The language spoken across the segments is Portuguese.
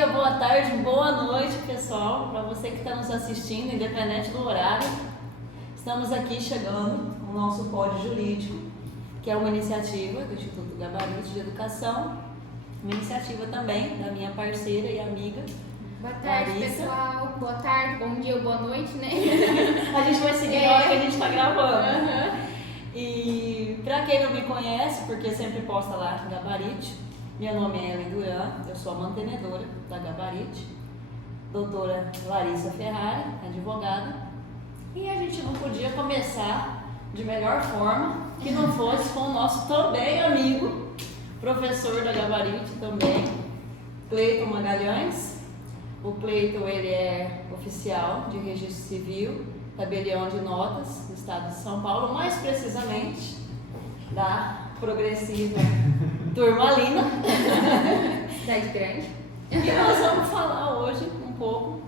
dia, boa tarde, boa noite, pessoal. Para você que está nos assistindo, independente do horário, estamos aqui chegando no nosso pódio jurídico, que é uma iniciativa do Instituto Gabarito de Educação, uma iniciativa também da minha parceira e amiga. Boa tarde, Larissa. pessoal. Boa tarde, bom dia ou boa noite, né? A gente vai seguir na hora que a gente está gravando. Uhum. E para quem não me conhece, porque sempre posta lá Gabarite, meu nome é Ellen Duran, eu sou a mantenedora da Gabarite, doutora Larissa Ferrari, advogada, e a gente não podia começar de melhor forma que não fosse com o nosso também amigo, professor da Gabarite também, Cleiton Magalhães. O Cleiton, ele é oficial de registro civil, tabelião de notas do estado de São Paulo, mais precisamente da progressiva Turmalina. Cidade grande. E nós vamos falar hoje um pouco,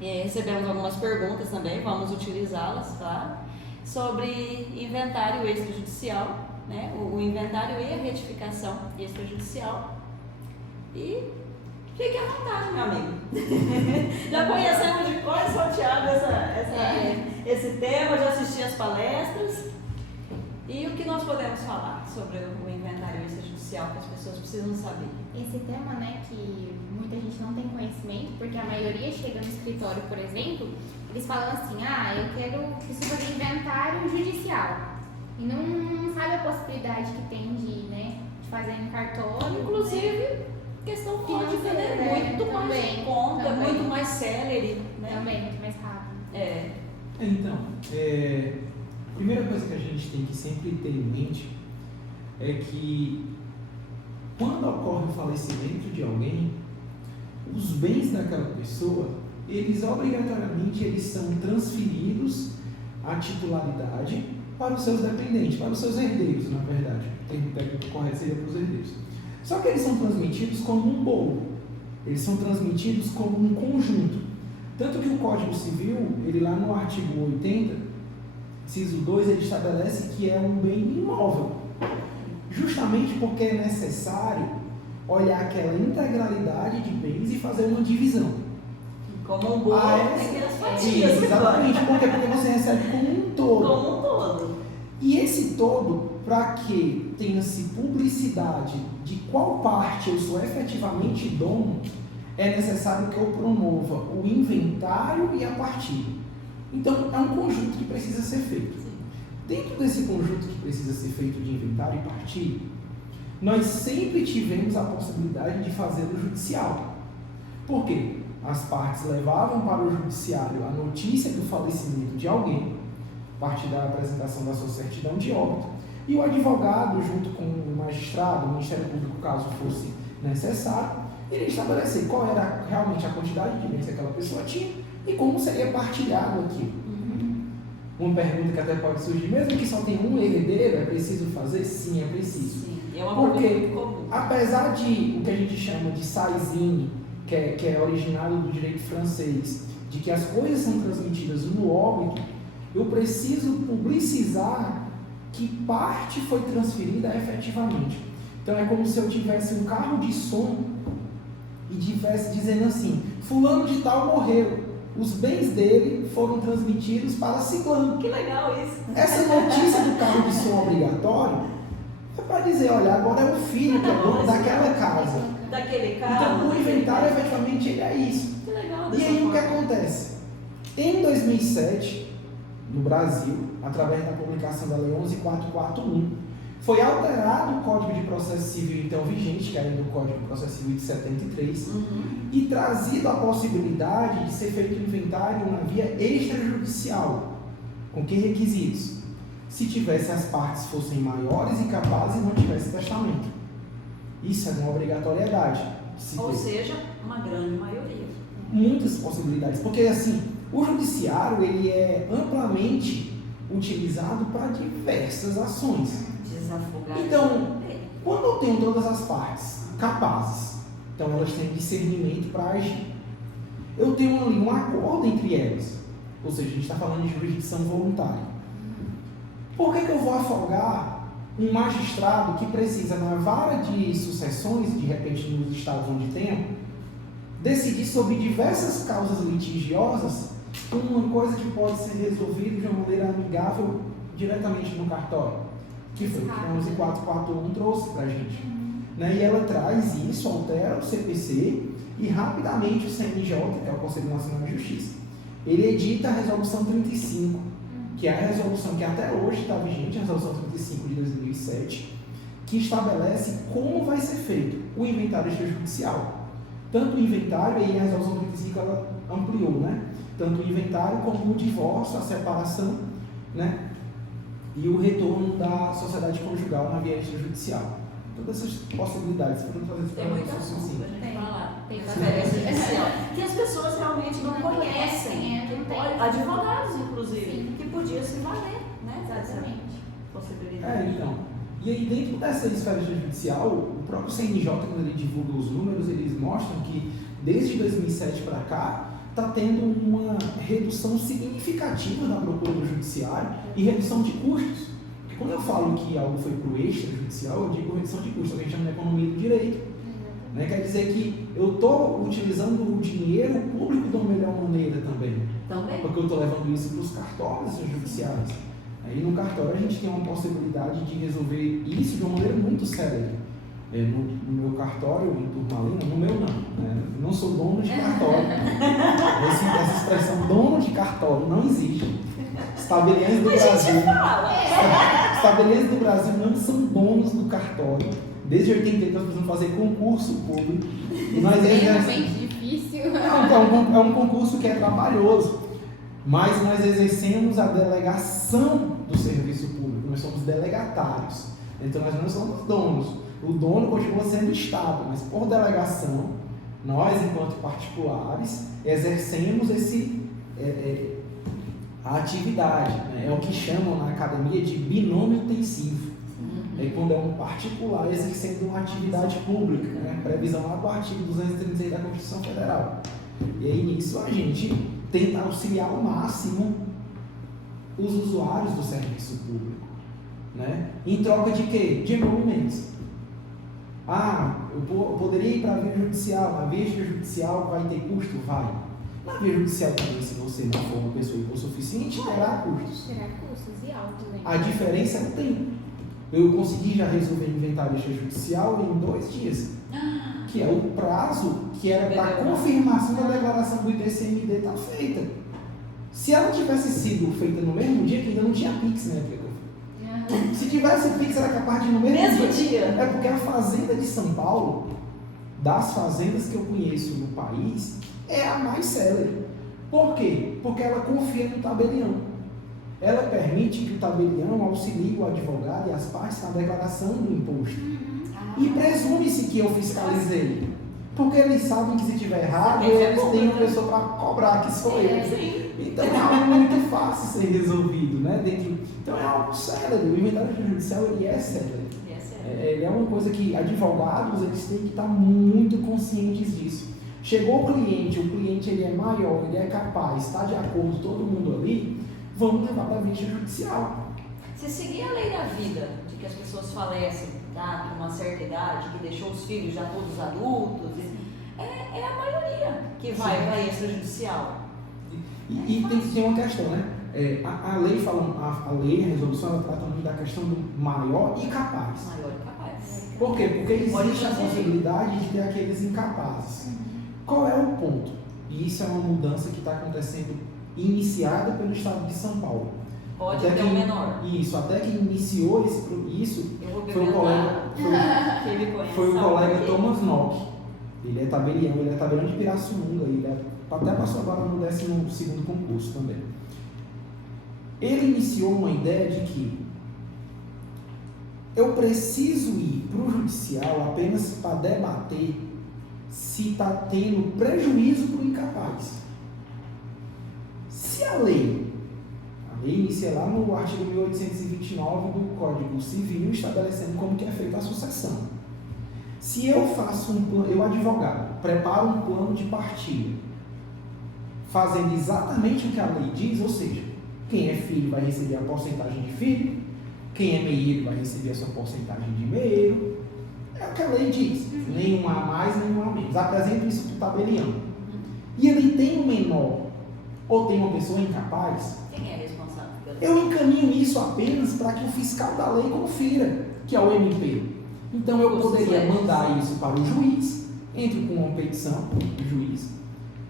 recebemos algumas perguntas também, vamos utilizá-las, claro, sobre inventário extrajudicial, né? O inventário e a retificação extrajudicial. E fique à vontade, meu amigo. Já conhecemos de cor e salteado esse tema, já assisti as palestras. E o que nós podemos falar sobre o inventário extrajudicial que as pessoas precisam saber? Esse tema, né, que muita gente não tem conhecimento, porque a maioria chega no escritório, por exemplo, eles falam assim, eu preciso fazer inventário judicial. E não sabe a possibilidade que tem de fazer em cartório. Inclusive, né? questão lógica, né? Financeira, Muito mais também, em conta, também. muito mais célere, né? Também, muito mais rápido. Então, a primeira coisa que a gente tem que sempre ter em mente é que quando ocorre o falecimento de alguém, os bens daquela pessoa, eles obrigatoriamente são transferidos à titularidade para os seus dependentes, para os seus herdeiros, na verdade. O termo técnico correto seria para os herdeiros. Só que eles são transmitidos como um bolo, eles são transmitidos como um conjunto. Tanto que o Código Civil, ele lá no artigo 80, inciso 2, ele estabelece que é um bem imóvel. Justamente porque é necessário olhar aquela integralidade de bens e fazer uma divisão. Como um bolo tem as fatias. Isso, exatamente. Porque você recebe como um todo. Como um todo. E esse todo, para que tenha-se publicidade de qual parte eu sou efetivamente dono, é necessário que eu promova o inventário e a partilha. Então, é um conjunto que precisa ser feito. Sim. Dentro desse conjunto que precisa ser feito de inventário e partilha, nós sempre tivemos a possibilidade de fazê-lo judicial. Por quê? As partes levavam para o judiciário a notícia do falecimento de alguém, a partir da apresentação da sua certidão de óbito, e o advogado, junto com o magistrado, o Ministério Público, caso fosse necessário, iria estabelecer qual era realmente a quantidade de bens que aquela pessoa tinha e como seria partilhado aquilo. Uma pergunta que até pode surgir, mesmo que só tenha um herdeiro, é preciso fazer? Sim, é preciso. Sim, é uma Porque, pergunta muito comum. apesar de o que a gente chama de saisine, que é originado do direito francês, de que as coisas são transmitidas no óbito, eu preciso publicizar que parte foi transferida efetivamente. Então é como se eu tivesse um carro de som e estivesse dizendo assim, fulano de tal morreu, os bens dele foram transmitidos para ciclano. Que legal isso. Essa notícia do carro de som obrigatório é para dizer, olha, agora é o filho que é dono daquela casa. Daquele carro. Então o inventário efetivamente ele é isso. Que legal. E aí o que acontece? Em 2007, no Brasil, através da publicação da Lei 11.441, foi alterado o Código de Processo Civil então vigente, que era do Código de Processo Civil de 73, e trazido a possibilidade de ser feito inventário na via extrajudicial. Com que requisitos? Se tivesse as partes fossem maiores e capazes e não tivesse testamento. Isso é uma obrigatoriedade. Ou seja, uma grande maioria. Muitas possibilidades, porque assim, o judiciário ele é amplamente utilizado para diversas ações. Desafogar. Então, quando eu tenho todas as partes capazes, então elas têm discernimento para agir. Eu tenho ali um acordo entre elas, ou seja, a gente está falando de jurisdição voluntária. Por que eu vou afogar um magistrado que precisa, na vara de sucessões, de repente nos estados onde tem, decidir sobre diversas causas litigiosas uma coisa que pode ser resolvida de uma maneira amigável diretamente no cartório, que foi o que a 11441 trouxe para a gente. Né? E ela traz isso, altera o CPC e rapidamente o CNJ, que é o Conselho Nacional de Justiça, ele edita a Resolução 35, que é a resolução que até hoje está vigente, a Resolução 35 de 2007, que estabelece como vai ser feito o inventário extrajudicial. Tanto o inventário, e a Resolução 35 ela ampliou, né? Tanto o inventário como o divórcio, a separação, né? E o retorno da sociedade conjugal na via extrajudicial. Todas essas possibilidades foram trazidas Tem muito assunto pra gente falar. Tem Experiência judicial. Que as pessoas realmente não conhecem. não tem. Advogados, inclusive, Sim. que podiam se valer, né? Exatamente. Possibilidade. Então. E aí, dentro dessa esfera judicial, o próprio CNJ, quando ele divulga os números, eles mostram que, desde 2007 para cá, está tendo uma redução significativa na procura do judiciário e redução de custos. Porque quando eu falo que algo foi para o extrajudicial, eu digo redução de custos, que a gente chama de economia do direito. Né? Quer dizer que eu estou utilizando o dinheiro público de uma melhor maneira também. Porque eu estou levando isso para os cartórios judiciais. Aí no cartório a gente tem uma possibilidade de resolver isso de uma maneira muito séria. No meu cartório, em Turmalina, no meu não. Né? Eu não sou dono de cartório. Essa expressão dono de cartório não existe. Os tabeliães do Brasil. Os tabeliães do Brasil não são donos do cartório. Desde 88 nós precisamos fazer concurso público. E nós Extremamente difícil. é um concurso que é trabalhoso. Mas nós exercemos a delegação do serviço público, nós somos delegatários. Então nós não somos donos. O dono continua sendo o Estado, mas por delegação, nós, enquanto particulares, exercemos a atividade. Né? É o que chamam na academia de binômio intensivo. É quando é um particular exercendo uma atividade pública, né? Previsão lá do artigo 236 da Constituição Federal. E aí nisso a gente tenta auxiliar ao máximo os usuários do serviço público, né? Em troca de quê? De emolumentos. Eu poderia ir para a via judicial, na via judicial vai ter custo? Vai. Na via judicial também, se você não for uma pessoa hipossuficiente, terá custos. Terá custos e altos, né? A diferença é o tempo. Eu consegui já resolver o inventário extrajudicial em 2 dias. Que é o prazo que era para confirmação da declaração do ITCMD estar feita. Se ela tivesse sido feita no mesmo dia, que ainda não tinha Pix, né? Se tivesse Pix, era capaz de ir no mesmo dia. É porque a Fazenda de São Paulo, das fazendas que eu conheço no país, é a mais célere. Por quê? Porque ela confia no tabelião. Ela permite que o tabelião auxilie o advogado e as partes na declaração do imposto. E presume-se que eu fiscalizei. Porque eles sabem que se tiver errado, eles têm uma pessoa para cobrar, que sou eu. Então é algo muito fácil ser resolvido, né? Então é algo sério. O inventário judicial ele é sério. Ele é uma coisa que advogados eles têm que estar muito conscientes disso. Chegou o cliente ele é maior, ele é capaz, está de acordo, todo mundo ali, vamos levar para a via judicial. Se seguir a lei da vida, de que as pessoas falecem com uma certa idade, que deixou os filhos já todos adultos, é a maioria que vai para a extrajudicial. E tem uma questão, né? A lei a resolução, ela trata muito da questão do maior e capaz. Maior e capaz. Por quê? Porque existe a possibilidade de ter aqueles incapazes. Qual é o ponto? E isso é uma mudança que está acontecendo, iniciada pelo Estado de São Paulo. Pode ter um menor. Isso, até que iniciou isso foi o colega Thomas Nock. Ele é tabelião de Pirassununga, até passou agora no 12º concurso também. Ele iniciou uma ideia de que eu preciso ir para o judicial apenas para debater se está tendo prejuízo para o incapaz. Se a lei inicia lá no artigo 1829 do Código Civil, estabelecendo como que é feita a sucessão. Se eu faço um plano, eu advogado, preparo um plano de partilha, fazendo exatamente o que a lei diz, ou seja, quem é filho vai receber a porcentagem de filho, quem é meieiro vai receber a sua porcentagem de meieiro, É o que a lei diz, nenhum a mais, nenhum a menos. Apresento isso para o tabelião. E ele tem um menor, ou tem uma pessoa incapaz, Quem é responsável pelo eu encaminho isso apenas para que o fiscal da lei confira, que é o MP. Então eu poderia mandar isso para o juiz, entro com uma petição do juiz,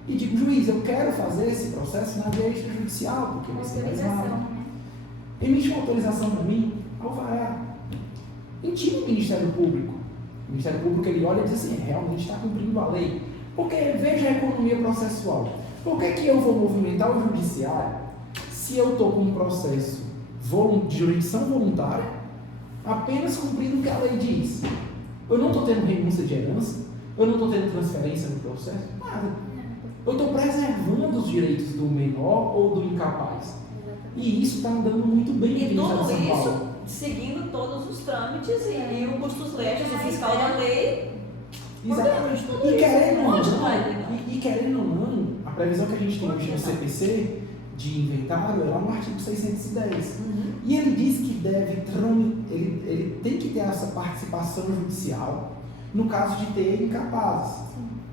e digo, juiz, eu quero fazer esse processo na via extrajudicial, porque vai ser mais rápido. Autorização, né? Emite uma autorização para mim, alvará. Intima o Ministério Público. O Ministério Público ele olha e diz assim, realmente está cumprindo a lei. Porque veja a economia processual. Por que eu vou movimentar o judiciário se eu estou com um processo de jurisdição voluntária apenas cumprindo o que a lei diz? Eu não estou tendo renúncia de herança, eu não estou tendo transferência no processo, nada. Eu estou preservando os direitos do menor ou do incapaz. E isso está andando muito bem aqui E no estado tudo de São Paulo. isso seguindo todos os trâmites e o custos legis, o fiscal da lei. Exatamente. Tudo E isso. querendo, ou Onde não, vai legal? e querendo ou não, a previsão que a gente tem Onde hoje no vai? CPC de inventário é lá no artigo 610. E ele diz que ele tem que ter essa participação judicial no caso de ter incapazes.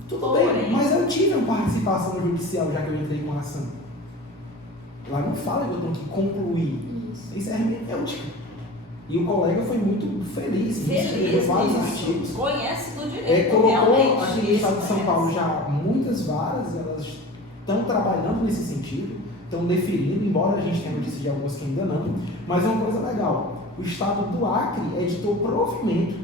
Tudo bem, Porém. mas eu tive uma participação judicial já que eu entrei com a ação. Lá não fala que eu tenho que concluir. Isso. Isso é hermenêutica. E o colega foi muito feliz. Escreveu vários artigos. Conhece do direito. Colocou realmente, aqui no isso estado de São conhece. Paulo já muitas varas, elas estão trabalhando nesse sentido, estão definindo, embora a gente tenha notícia de algumas que ainda não, mas é uma coisa legal. O estado do Acre editou provimento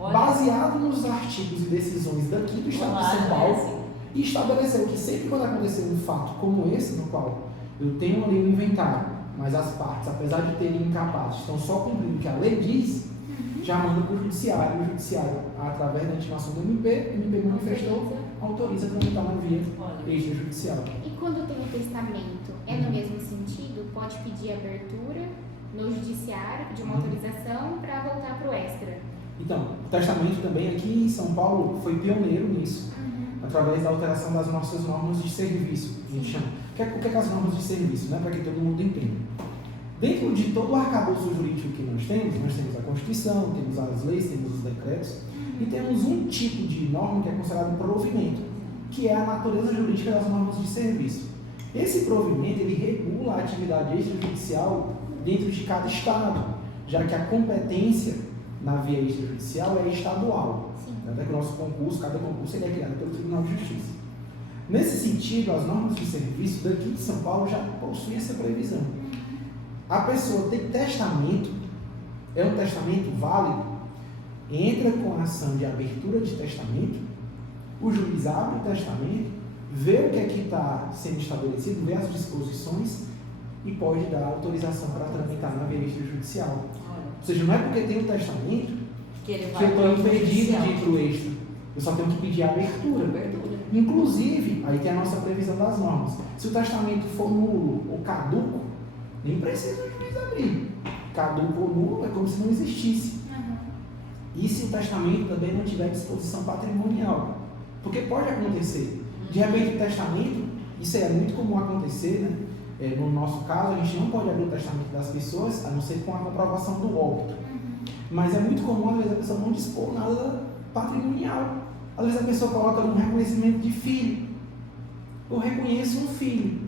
Olha, baseado nos artigos e decisões daqui do estado de São claro, Paulo é assim. e estabeleceu que sempre quando acontecer um fato como esse, no qual eu tenho ali um inventário, mas as partes, apesar de terem incapazes, estão só cumprindo o que a lei diz, já manda para o judiciário. O judiciário, através da intimação do MP, o MP manifestou, autoriza a tramitar na via Olha. extrajudicial. E quando tem o testamento, é no mesmo sentido? Pode pedir abertura no judiciário, pedir uma autorização para voltar para o extra? Então, o testamento também aqui em São Paulo foi pioneiro nisso, através da alteração das nossas normas de serviço, que a gente chama. O que é as normas de serviço, né? Para que todo mundo entenda. Dentro de todo o arcabouço jurídico que nós temos a Constituição, temos as leis, temos os decretos, e temos um tipo de norma que é considerado provimento, que é a natureza jurídica das normas de serviço. Esse provimento, ele regula a atividade extrajudicial dentro de cada estado, já que a competência na via extrajudicial é estadual. Até que o nosso concurso, cada concurso, ele é criado pelo Tribunal de Justiça. Nesse sentido, as normas de serviço daqui de São Paulo já possuem essa previsão. A pessoa tem testamento, é um testamento válido, entra com a ação de abertura de testamento, o juiz abre o testamento, vê o que é que está sendo estabelecido, vê as disposições e pode dar autorização para tramitar na via extrajudicial. Olha, Ou seja, não é porque tem o testamento que ele que vai eu estou pro impedido judicial. de ir para o extra. Eu só tenho que pedir a abertura. Abertura. Inclusive, aí tem a nossa previsão das normas. Se o testamento for nulo ou caduco, nem precisa o juiz abrir. Caduco ou nulo é como se não existisse. E se o testamento também não tiver disposição patrimonial? Porque pode acontecer. De repente o testamento, isso é muito comum acontecer, né? No nosso caso, a gente não pode abrir o testamento das pessoas, a não ser com a comprovação do óbito. Mas é muito comum, às vezes, a pessoa não dispor nada patrimonial. Às vezes a pessoa coloca um reconhecimento de filho. Eu reconheço um filho.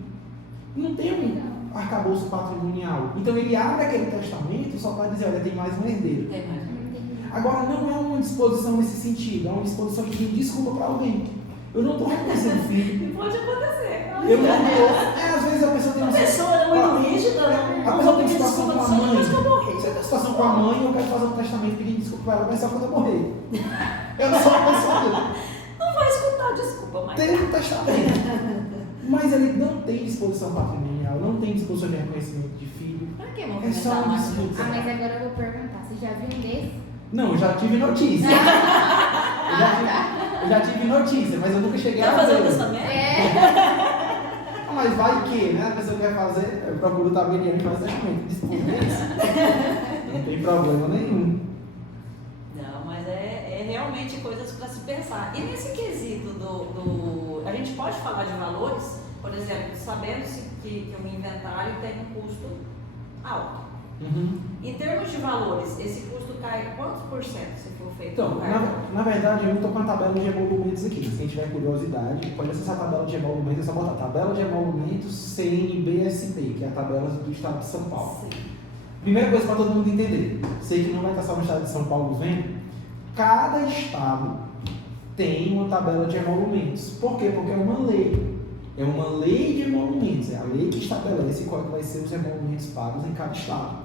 Não tem um arcabouço patrimonial. Então ele abre aquele testamento só para dizer, olha, tem mais um herdeiro. Tem mais. Agora não é uma disposição nesse sentido, é uma disposição de pedir desculpa para alguém. Eu não estou reconhecendo filho. E pode acontecer. Eu não estou. Às vezes a pessoa tem A uma pessoa é muito rígida, a não pessoa vou tem pedir situação desculpa com a só mãe. depois que eu morrer. Você tem uma situação com a mãe, eu quero fazer um testamento pedindo desculpa para ela, mas só quando eu morrer. Eu não sou uma pessoa Não vai escutar desculpa, mas... tem um testamento. Mas ele não tem disposição patrimonial, não tem disposição de reconhecimento de filho. Pra que É só um mais? discurso. Ah, mas agora eu vou perguntar, você já viu um desses? Não, eu já tive notícia. Eu já tive notícia, mas eu nunca cheguei Quer a fazer o ver. testamento? Ah, mas vai que, né? A pessoa quer fazer, eu procuro o tabelião e fazer testamento. Disponível. Não tem problema nenhum. Não, mas é realmente coisas para se pensar. E nesse quesito a gente pode falar de valores, por exemplo, sabendo-se que um inventário tem um custo alto. Uhum. Em termos de valores, esse custo cai quantos por cento se for feito Então, no cartão? na verdade, eu não estou com a tabela de emolumentos aqui. Se quem tiver curiosidade, pode acessar a tabela de emolumentos, é só botar tabela de emolumentos CNBSP, que é a tabela do Estado de São Paulo. Sim. Primeira coisa para todo mundo entender, sei que não vai estar só no Estado de São Paulo vendo, cada estado tem uma tabela de emolumentos. Por quê? Porque é uma lei. É uma lei de emolumentos, é a lei que estabelece qual vai ser os emolumentos pagos em cada estado.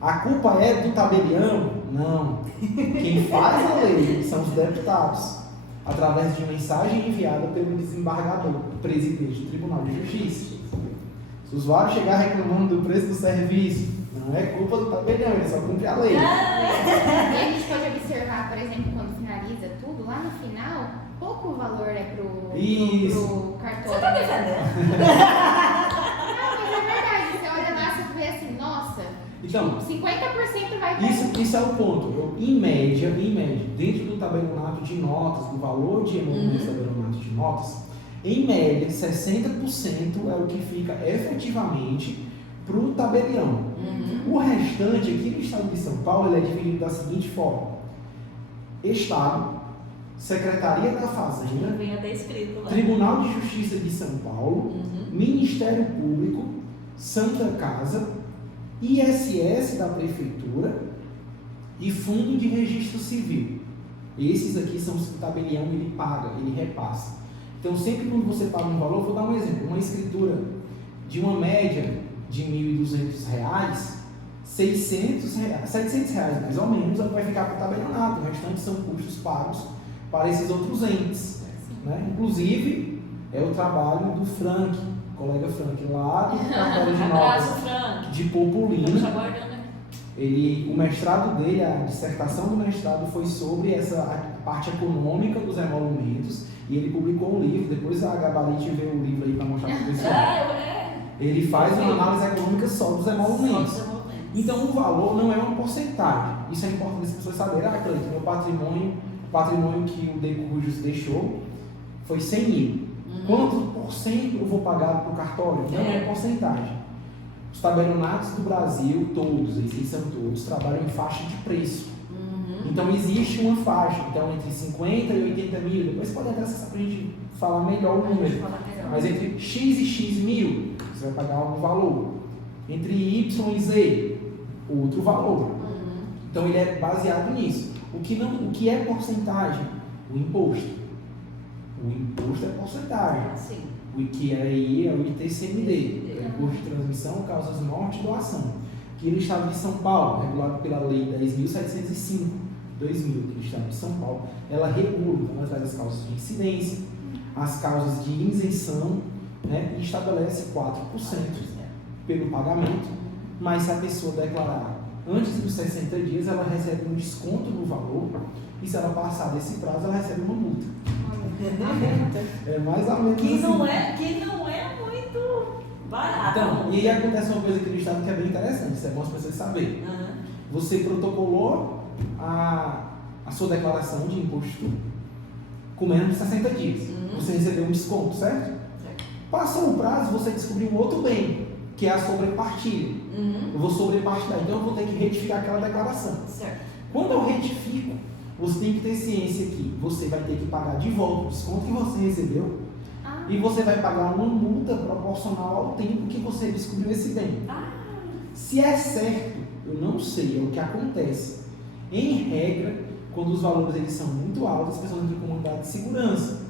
A culpa é do tabelião? Não. Quem faz a lei são os deputados, através de mensagem enviada pelo desembargador, presidente do Tribunal de Justiça. Se o usuário chegar reclamando do preço do serviço, não é culpa do tabelião, ele só cumpre a lei. E a gente pode observar, por exemplo, quando finaliza tudo, lá no final, pouco valor é pro cartório. Você tá defendendo? Não, mas é verdade. Você olha lá, você vê assim, nossa, Então, 50% vai ter. isso é o ponto. Em média, dentro do tabelionato de notas, do valor de emolumentos do tabelionato de notas, em média, 60% é o que fica efetivamente para o tabelião. O restante, aqui no estado de São Paulo, ele é dividido da seguinte forma: Estado, Secretaria da Fazenda, Vem até escrito lá. Tribunal de Justiça de São Paulo, Ministério Público, Santa Casa, ISS da Prefeitura e Fundo de Registro Civil. Esses aqui são os que o tabelião ele paga, ele repassa. Então, sempre quando você paga um valor, vou dar um exemplo: uma escritura de uma média de R$ 1.200, R$700 mais ou menos, é o que vai ficar para o tabelionato. O restante são custos pagos para esses outros entes. Né? Inclusive, é o trabalho do Frank, colega Frank, lá do cartório de Abraço, notas Frank. de Popolino. Estamos aguardando aqui. O mestrado dele, a dissertação do mestrado foi sobre a parte econômica dos emolumentos, e ele publicou um livro. Depois a Gabarite vê o livro aí para mostrar para o pessoal. Ele faz uma análise econômica só dos emolumentos. Então o valor não é uma porcentagem. Isso é importante as pessoas saberem. Cleiton, meu patrimônio que o Decujus deixou foi 100 mil. Quanto por cento eu vou pagar para o cartório? Não é porcentagem. Os tabelionatos do Brasil, todos, esses são todos, trabalham em faixa de preço. Então existe uma faixa, então entre 50 e 80 mil, depois pode até acessar para a gente falar melhor o número. Mas entre X e X mil, você vai pagar um valor. Entre Y e Z, outro valor. Então ele é baseado nisso. O que é porcentagem? O imposto. O imposto é porcentagem. Sim. O que aí é o ITCMD, é o Imposto de Transmissão, Causas Morte e Doação. Aqui no estado de São Paulo, regulado pela Lei 10.705, 2000, aqui no estado de São Paulo, ela regula, então, ela traz as causas de incidência, as causas de isenção, né, e estabelece 4% pelo pagamento, mas se a pessoa declarar antes dos 60 dias, ela recebe um desconto no valor, e se ela passar desse prazo, ela recebe uma multa. É mais ou menos Que assim. não é muito barato. Então, e aí acontece uma coisa aqui no estado que é bem interessante, isso é bom as pessoas saberem. Você protocolou a sua declaração de imposto com menos de 60 dias. Você recebeu um desconto, certo? Passou o prazo, você descobriu um outro bem, que é a sobrepartilha. Eu vou sobrepartilhar, então eu vou ter que retificar aquela declaração. Certo. Quando eu retifico, você tem que ter ciência que você vai ter que pagar de volta o desconto que você recebeu e você vai pagar uma multa proporcional ao tempo que você descobriu esse bem. Se é certo, eu não sei, é o que acontece. Em regra, quando os valores eles são muito altos, as pessoas entram com mandado de segurança.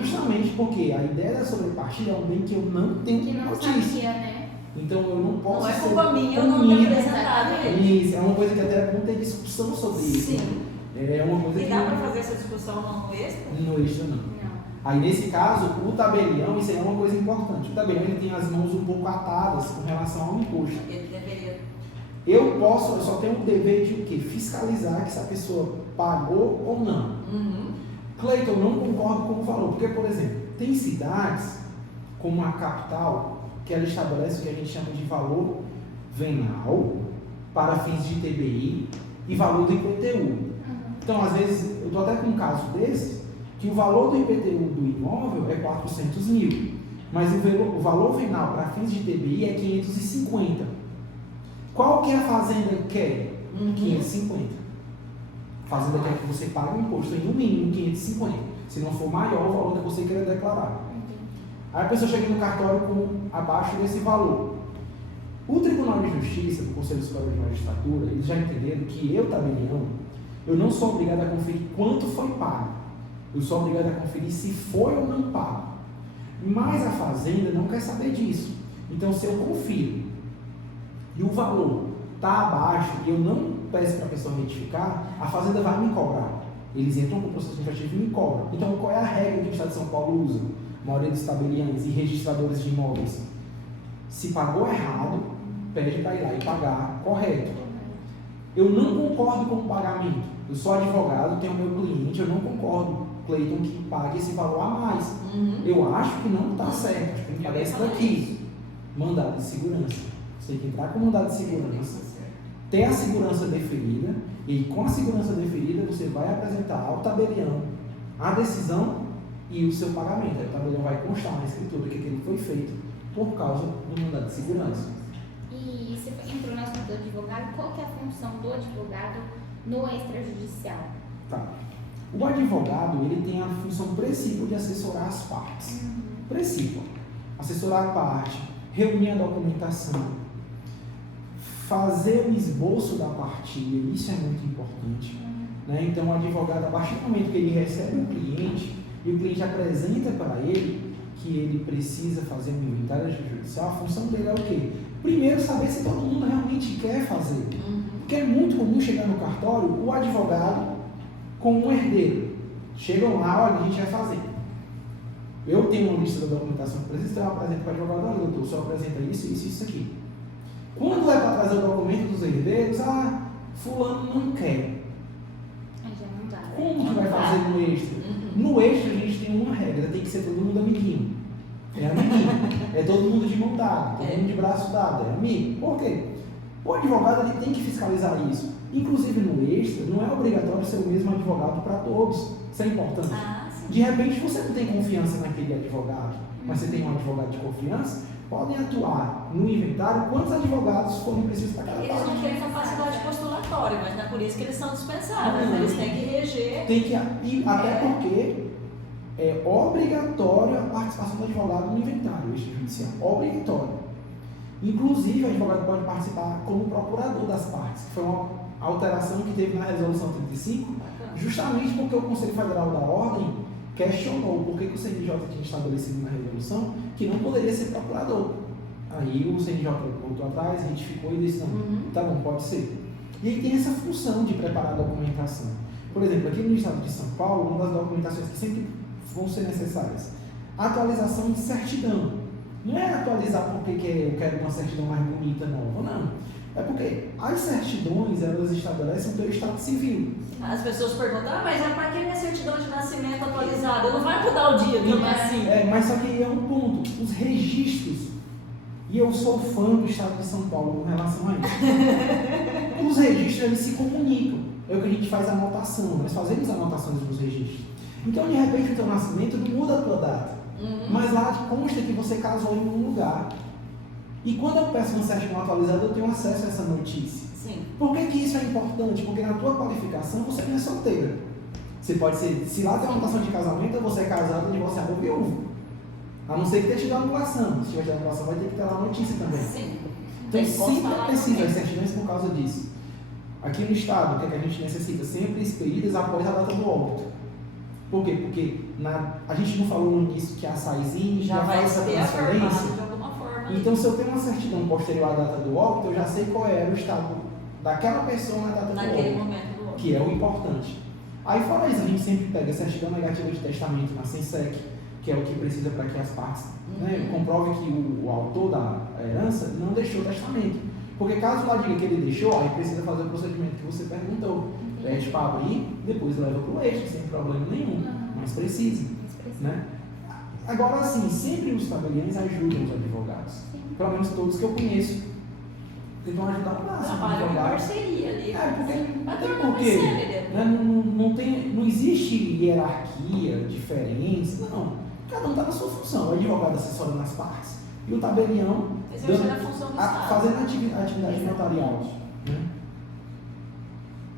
Justamente porque a ideia da sobrepartilha é um bem que eu não tenho Que não notícia. sabia, né? Então eu não posso Não é ser culpa minha, eu não tenho apresentado ele. Isso, é uma coisa que até é bom ter discussão sobre isso. Sim. É uma coisa E que dá para fazer essa discussão no extra? no extra não. Aí nesse caso, o tabelião, isso aí é uma coisa importante. O tabelião ele tem as mãos um pouco atadas com relação ao imposto. Ele deveria. Eu só tenho o dever de o quê? Fiscalizar que essa pessoa pagou ou não. Cleiton, eu não concordo com o valor, porque, por exemplo, tem cidades como a capital que ela estabelece o que a gente chama de valor venal para fins de TBI e valor do IPTU. Então, às vezes, eu estou até com um caso desse, que o valor do IPTU do imóvel é 400 mil, mas o valor venal para fins de TBI é 550. Qual que a fazenda quer? 550. A fazenda quer que você pague o imposto em no mínimo 550, se não for maior o valor que você queira declarar. Aí a pessoa chega no cartório com abaixo desse valor. O Tribunal de Justiça, do Conselho Superior de Magistratura, eles já entenderam que eu, tabelião, eu não sou obrigado a conferir quanto foi pago. Eu sou obrigado a conferir se foi ou não pago. Mas a fazenda não quer saber disso. Então, se eu confiro e o valor está abaixo e eu não peço para a pessoa retificar, a fazenda vai me cobrar. Eles entram com o processo administrativo e me cobram. Então, qual é a regra que o Estado de São Paulo usa? A maioria dos tabeliães e registradores de imóveis. Se pagou errado, pede para ir lá e pagar correto. Eu não concordo com o pagamento. Eu sou advogado, tenho meu cliente, eu não concordo, Cleiton, que pague esse valor a mais. Eu acho que não está certo, acho que tem que pagar isso daqui. Mandado de segurança. Você tem que entrar com mandado de segurança, ter a segurança deferida, e com a segurança deferida você vai apresentar ao tabelião a decisão e o seu pagamento. Aí o tabelião vai constar na escritura que aquilo foi feito por causa do mandado de segurança. E você entrou no assunto do advogado, qual que é a função do advogado no extrajudicial? Tá. O advogado, ele tem a função principal de assessorar as partes. Principal. Assessorar a parte, reunir a documentação, fazer o esboço da partilha, isso é muito importante. Né? Então, o advogado, a partir do momento que ele recebe um cliente e o cliente apresenta para ele que ele precisa fazer um inventário judicial, a função dele é o quê? Primeiro, saber se todo mundo realmente quer fazer. Porque é muito comum chegar no cartório o advogado com um herdeiro. Chegam lá, olha, a gente vai fazer. Eu tenho uma lista da documentação que precisa, então eu apresento para o advogado, olha, doutor, só apresenta isso, isso e isso aqui. Quando é para trazer o documento dos herdeiros, fulano não quer. Já não dá. Como que vai fazer no extra? No extra a gente tem uma regra, tem que ser todo mundo amiguinho. É amiguinho. É todo mundo de mão dada, todo mundo de braço dado, é amigo. Por quê? O advogado ele tem que fiscalizar isso. Inclusive no extra, não é obrigatório ser o mesmo advogado para todos. Isso é importante. De repente você não tem confiança naquele advogado, mas você tem um advogado de confiança, podem atuar no inventário quantos advogados forem precisos para cada Eles parte. não têm capacidade postulatória, mas não é por isso que eles são dispensáveis. Eles têm que reger. Tem que, e até porque é obrigatória a participação do advogado no inventário extrajudicial. Obrigatório. Inclusive, o advogado pode participar como procurador das partes, que foi uma alteração que teve na Resolução 35, justamente porque o Conselho Federal da Ordem questionou por que o CNJ tinha estabelecido na resolução que não poderia ser procurador. Aí o CNJ voltou atrás, retificou e disse, não, tá bom, pode ser. E aí tem essa função de preparar a documentação. Por exemplo, aqui no estado de São Paulo, uma das documentações que sempre vão ser necessárias, a atualização de certidão. Não é atualizar porque eu quero uma certidão mais bonita, nova, não. É porque as certidões, elas estabelecem o teu estado civil. As pessoas perguntam, mas é para que minha certidão de nascimento atualizada? Não vai mudar o dia que eu nasci. Mas só que é um ponto, os registros, e eu sou fã do estado de São Paulo com relação a isso. Os registros, eles se comunicam. É o que a gente faz a anotação, nós fazemos anotações nos registros. Então, de repente, o teu nascimento não muda a tua data. Mas lá consta que você casou em um lugar. E quando eu peço uma certidão atualizada, eu tenho acesso a essa notícia. Sim. Por que isso é importante? Porque na tua qualificação você não é solteira. Você pode ser, se lá tem uma anotação de casamento, você é casado, divorciado ou viúvo. A não ser que tenha tido anulação. Se tiver tido anulação, vai ter que ter lá a notícia também. Sim. Então sempre é preciso as certidões por causa disso. Aqui no estado, o que, é que a gente necessita? Sempre expedidas após a data do óbito. Por quê? Porque a gente não falou no início que a SAISIN já faz essa transferência. De alguma forma. Então, se eu tenho uma certidão posterior à data do óbito, eu já sei qual era o estado daquela pessoa na data do óbito. Naquele momento do óbito. Que é o importante. Aí, fora isso, a gente sempre pega a certidão negativa de testamento na SENSEC, que é o que precisa para que as partes comprovem que o autor da herança não deixou testamento. Porque caso lá diga que ele deixou, aí precisa fazer o procedimento que você perguntou. Pede para abrir, depois leva para o eixo, sem problema nenhum. Mas precisa. Né? Agora, assim, sempre os tabeliães ajudam os advogados. Pelo menos todos que eu conheço. Tentam ajudar o máximo. Trabalham em parceria ali. Não existe hierarquia, diferença, não. Cada um está na sua função. O advogado assessora nas partes e o tabelião Exercendo a função do Estado. fazendo a atividade notarial.